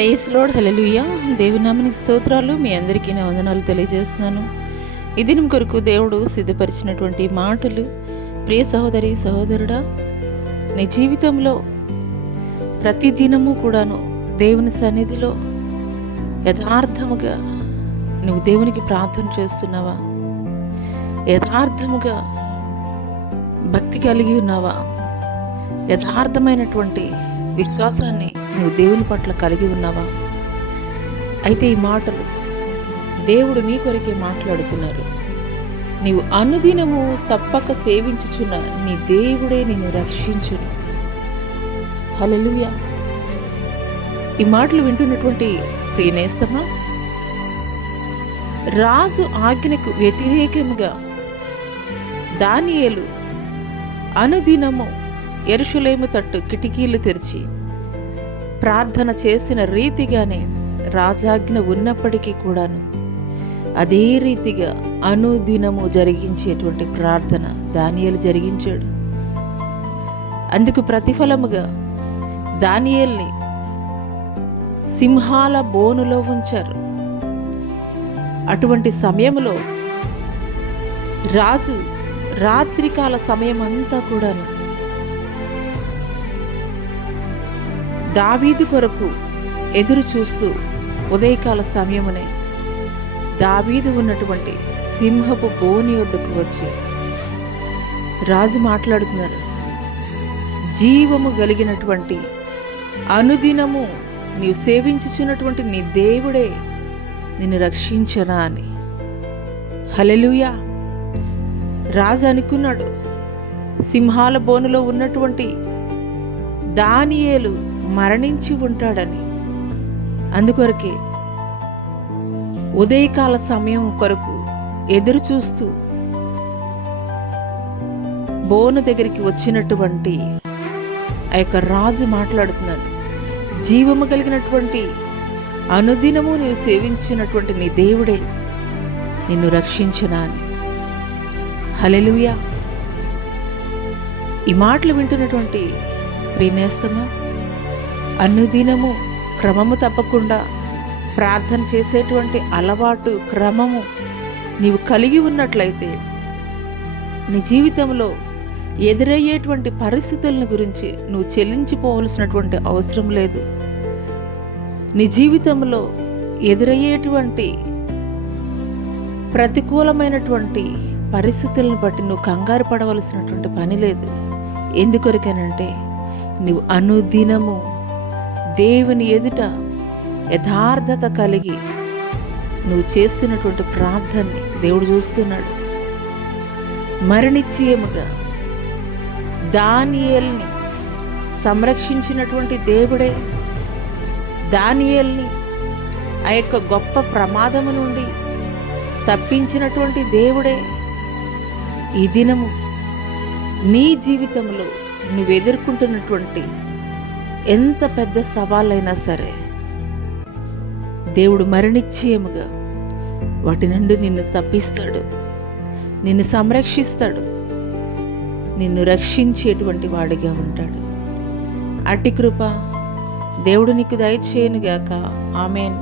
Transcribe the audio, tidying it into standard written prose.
Praise lord, హల్లెలూయా. దేవుని నామానికి స్తోత్రాలు. మీ అందరికీ నా వందనాలు తెలియజేస్తున్నాను. ఈ దినం కొరకు దేవుడు సిద్ధపరిచినటువంటి మాటలు, ప్రియ సహోదరి సహోదరుడా, నీ జీవితంలో ప్రతి దినము కూడాను దేవుని సన్నిధిలో యథార్థముగా నువ్వు దేవునికి ప్రార్థన చేస్తున్నావా? యథార్థముగా భక్తి కలిగి ఉన్నావా? యథార్థమైనటువంటి విశ్వాసాన్ని నువ్వు దేవుని పట్ల కలిగి ఉన్నావా? అయితే ఈ మాటలు దేవుడు నీ కొరకే మాట్లాడుతున్నారు. నీవు అనుదినము తప్పక సేవించుచున్న నీ దేవుడే నిన్ను రక్షించును. హల్లెలూయా. ఈ మాటలు వింటున్నటువంటి ప్రియనేస్తమా, రాజు ఆజ్ఞకు వ్యతిరేకముగా దానియేలు అనుదినము యెరూషలేము తట్టు కిటికీలు తెరిచి ప్రార్థన చేసిన రీతిగానే రాజాజ్ఞ ఉన్నప్పటికీ కూడాను అదే రీతిగా అనుదినము జరిగించేటువంటి ప్రార్థన దానియేలు జరిగించాడు. అందుకు ప్రతిఫలముగా దానియేల్ని సింహాల బోనులో ఉంచారు. అటువంటి సమయంలో రాజు రాత్రికాల సమయం అంతా కూడాను దావీదు కొరకు ఎదురు చూస్తూ ఉదయకాల సమయమునే దావీదు ఉన్నటువంటి సింహపు బోని వద్దకు వచ్చి రాజు మాట్లాడుతున్నారు. జీవము కలిగినటువంటి అనుదినము నీవు సేవించుచున్నటువంటి నీ దేవుడే నిన్ను రక్షించనా అని. హల్లెలూయా. రాజు అనుకున్నాడు, సింహాల బోనులో ఉన్నటువంటి దానియేలు మరణించి ఉంటాడని. అందుకొరకే ఉదయకాల సమయం కొరకు ఎదురు చూస్తూ బోను దగ్గరికి వచ్చినటువంటి ఆ యొక్క రాజు మాట్లాడుతున్నాడు, జీవము కలిగినటువంటి అనుదినము నీవు సేవించినటువంటి నీ దేవుడే నిన్ను రక్షించనా అని. హల్లెలూయా. ఈ మాటలు వింటున్నటువంటి ప్రియనేస్తమా, అనుదినము క్రమము తప్పకుండా ప్రార్థన చేసేటువంటి అలవాటు క్రమము నీవు కలిగి ఉన్నట్లయితే నీ జీవితంలో ఎదురయ్యేటువంటి పరిస్థితులను గురించి నువ్వు చెల్లించిపోవలసినటువంటి అవసరం లేదు. నీ జీవితంలో ఎదురయ్యేటువంటి ప్రతికూలమైనటువంటి పరిస్థితులను బట్టి నువ్వు కంగారు పడవలసినటువంటి పని లేదు. ఎందుకొరకనంటే నువ్వు అనుదినము దేవుని ఎదుట యథార్థత కలిగి నువ్వు చేస్తున్నటువంటి ప్రార్థనని దేవుడు చూస్తున్నాడు. మరణించేముగా దానియేలుని సంరక్షించినటువంటి దేవుడే, దానియేలుని ఆ యొక్క గొప్ప ప్రమాదము నుండి తప్పించినటువంటి దేవుడే ఈ దినము నీ జీవితంలో నువ్వు ఎదుర్కొంటున్నటువంటి ఎంత పెద్ద సవాళ్ళైనా సరే దేవుడు మరణించేముగా వాటి నుండి నిన్ను తప్పిస్తాడు, నిన్ను సంరక్షిస్తాడు, నిన్ను రక్షించేటువంటి వాడిగా ఉంటాడు. అట్టి కృప దేవుడు నీకు దయచేయనుగాక. ఆమేన్.